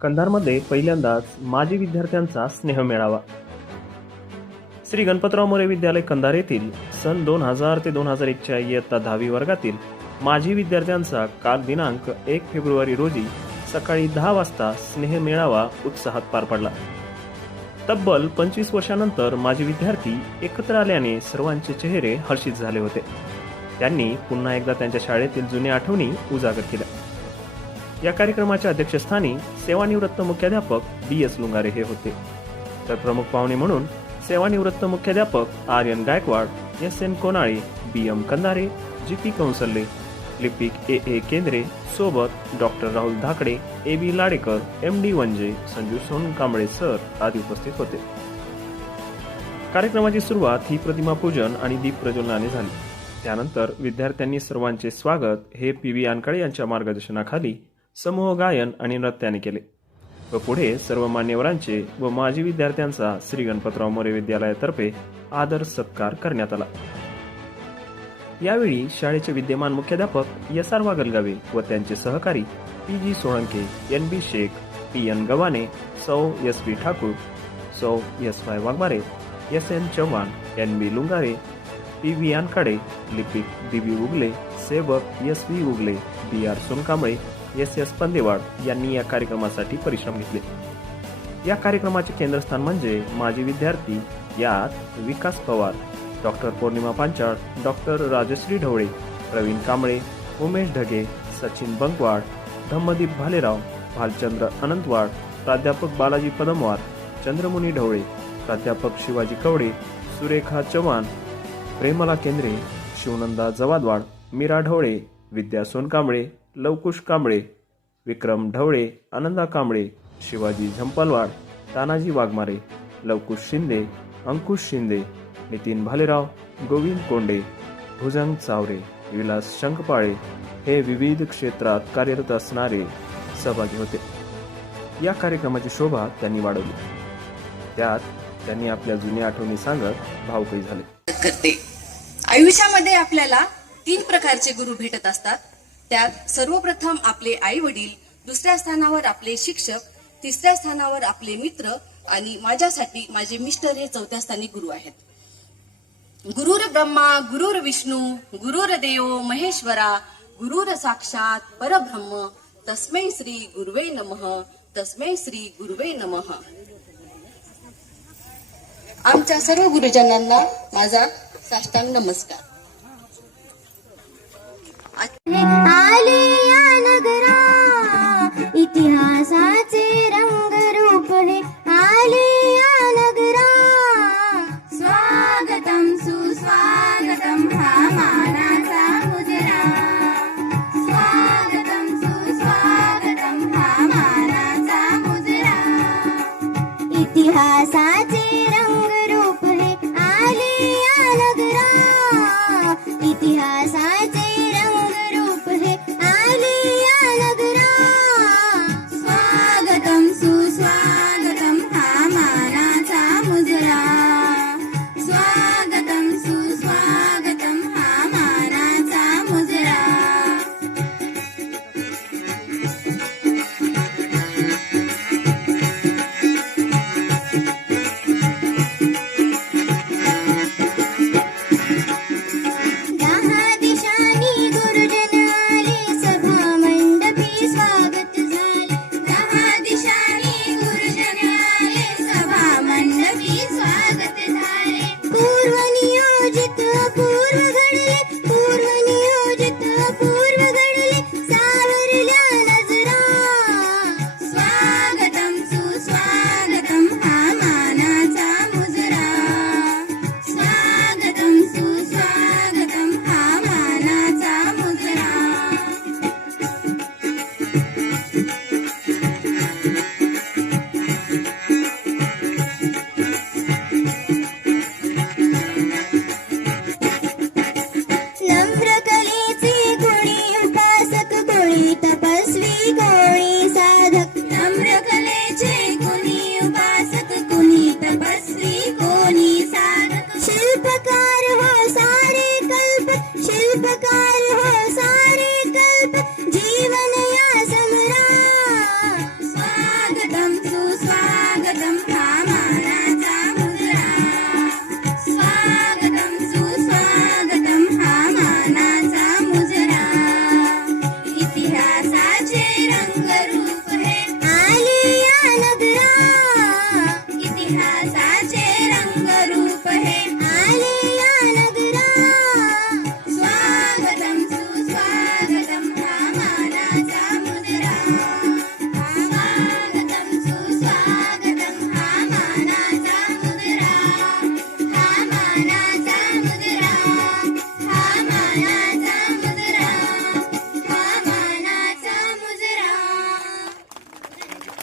कंधारमध्ये पहिल्यांदाच माजी विद्यार्थ्यांचा स्नेह मिळावा. श्री गणपतराव मोरे विद्यालय कंधार येथील सन दोन हजार ते दोन हजार एकच्या इयत्ता दहावी वर्गातील माजी विद्यार्थ्यांचा काल दिनांक एक फेब्रुवारी रोजी सकाळी दहा वाजता स्नेह मेळावा उत्साहात पार पडला. तब्बल पंचवीस वर्षानंतर माजी विद्यार्थी एकत्र आल्याने सर्वांचे चेहरे हर्षित झाले होते. त्यांनी पुन्हा एकदा त्यांच्या शाळेतील जुन्या आठवणी उजागर केल्या. या कार्यक्रमाच्या अध्यक्षस्थानी सेवानिवृत्त मुख्याध्यापक डी एस लुंगारे हे होते. तर प्रमुख पाहुणे म्हणून सेवानिवृत्त मुख्याध्यापक R N Gaikwad S N Konale B M Kandare G P Kounsalle लिपिक ए ए केंद्रे सोबत doctor Rahul Dhakade A B Ladekar M D Vanje Sanju Sonkamble sir आदी उपस्थित होते. कार्यक्रमाची सुरुवात ही प्रतिमा पूजन आणि दीप प्रज्वलनाने झाली. त्यानंतर विद्यार्थ्यांनी सर्वांचे स्वागत हे पी व्ही आनकडे यांच्या मार्गदर्शनाखाली समूह गायन आणि नृत्याने केले. व पुढे सर्व मान्यवरांचे व माजी विद्यार्थ्यांचा श्री गणपतराव मोरे विद्यालयातर्फे आदर सत्कार करण्यात आला. यावेळी शाळेचे विद्यमान मुख्याध्यापक एस आर वागलगावे व त्यांचे सहकारी P G Solanke N B Shaikh P N Gavhane सौ एस बी ठाकूर सौ S Y Waghmare S N Chavan N B Lungare P V Ankhade लिपिक डी बी उगले सेवक S V Ugale B R Sonkamble S S Pandewad यांनी या कार्यक्रमासाठी परिश्रम घेतले. या कार्यक्रमाचे केंद्रस्थान म्हणजे माजी विद्यार्थी यात विकास पवार डॉक्टर पौर्णिमा पांचाळ डॉक्टर राजश्री ढवळे प्रवीण कांबळे उमेश ढगे सचिन बंकवाड धम्मदीप भालेराव भालचंद्र अनंतवाड प्राध्यापक बालाजी पदमवार चंद्रमुनी ढवळे प्राध्यापक शिवाजी कवडे सुरेखा चव्हाण प्रेमला केंद्रे शिवनंदा जवादवाड मीरा ढवळे विद्या सोनकांबळे लवकुश कांबळे विक्रम ढवळे आनंदा कांबळे शिवाजी झंपलवाड तानाजी वाघमारे लवकुश शिंदे अंकुश शिंदे नितीन भालेराव गोविंद कोंडे भुजंग चावरे विलास शंखपाळे हे विविध क्षेत्रात कार्यरत असणारे सहभागी होते. या कार्यक्रमाची शोभा त्यांनी वाढवली. त्यात त्यांनी आपल्या जुन्या आठवणी सांगत भावकळी झाले. करते. आयुष्यामध्ये आपल्याला तीन प्रकारचे गुरु भेटत असतात. त्यात सर्वप्रथम आपले आई वडील दुसऱ्या स्थानावर आपले शिक्षक तिसऱ्या स्थानावर आपले मित्र आणि माझ्यासाठी माझे मिस्टर हे चौथ्या स्थानी गुरु आहेत. गुरुर ब्रह्मा गुरुर विष्णू गुरुर देव महेश्वरा गुरुर साक्षात परब्रह्म तस्मै श्री गुरुवे नमः तस्मै श्री गुरुवे नमः. आमच्या सर्व गुरुजनांना माझा साष्टांग नमस्कार. आले या नगरा इतिहासाचे रंग रूप हे. आले या नगरा स्वागतम सुस्वागतम हा मानाचा मुजरा. स्वागतम सुस्वागतम हा मानाचा मुजरा. इतिहासाचे रंगरूप हे. आले या नगरा इतिहासाचे Together.